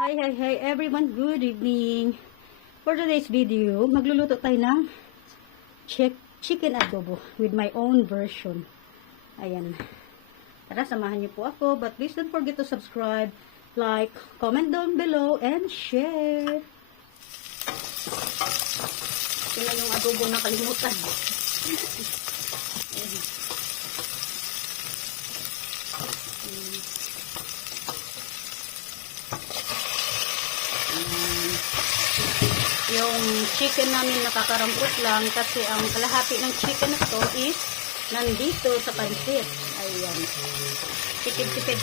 Hi everyone, good evening. For today's video, magluluto tayo ng chicken adobo with my own version. Ayan. Tara, samahan niyo po ako. But please don't forget to subscribe, like, comment down below, and share. Tingnan yung adobo na kalimutan. Yung chicken namin nakakarampot lang kasi ang kalahati ng chicken na to is nandito sa pansit. Ayan. Tipid-tipid.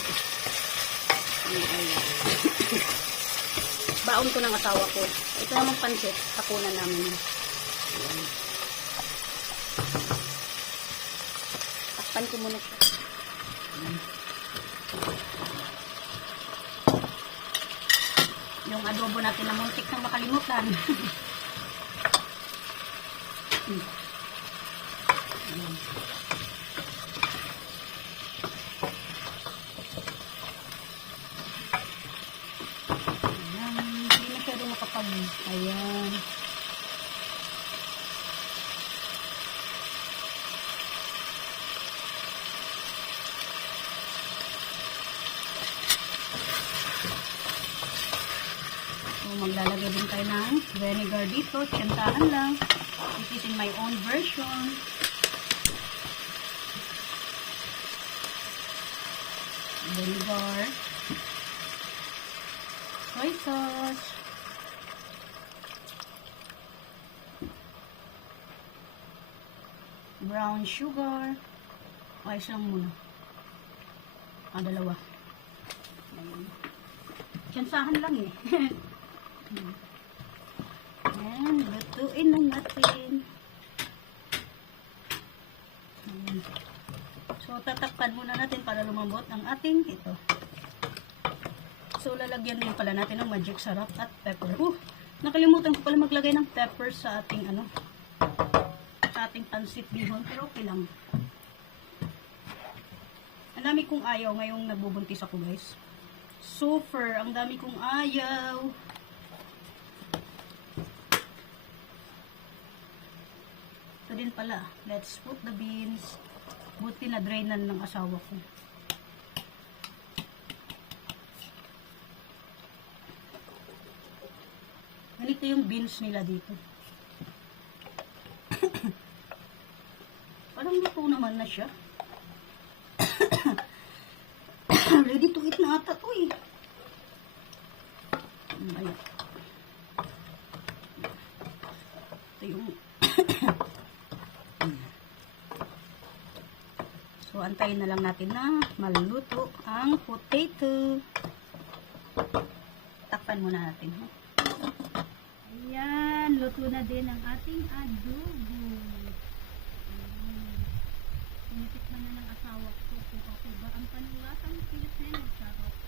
Ayan. Baon ko ng asawa ko. Ito namang pansit. Hapunan namin. Ayan. Takpan ko muna siya. Yung adobo natin na muntik nang makalimutan. Hindi masyado makapag. Ayan. Maglalagay din tayo ng vinegar dito. Tsantahan lang. This is in my own version. Vinegar. Soy sauce. Brown sugar. Ice lang muna. Dalawa. Tsantahan lang eh. Ayan, lutuin na natin. Ayan. So, tatakpan muna natin para lumambot ang ating ito. So, lalagyan din pala natin ng magic sarap at pepper. Nakalimutan ko pala maglagay ng pepper sa ating sa ating pansit bihon, pero okay lang. Ang dami kong ayaw ngayong nagbubuntis ako, guys. Super, ang dami kong ayaw. Ito din pala. Let's put the beans. Buti na drainan ng asawa ko. Ganito yung beans nila dito. Parang luto naman na siya. Ready to eat na ata to eh. Ayan. Ito yung so, antayin na lang natin na maluto ang potato. Takpan muna natin. Ayan, luto na din ang ating adobo. Tinitikman na ng asawa ko kung ako ba ang panulasang Pilipino. Charot.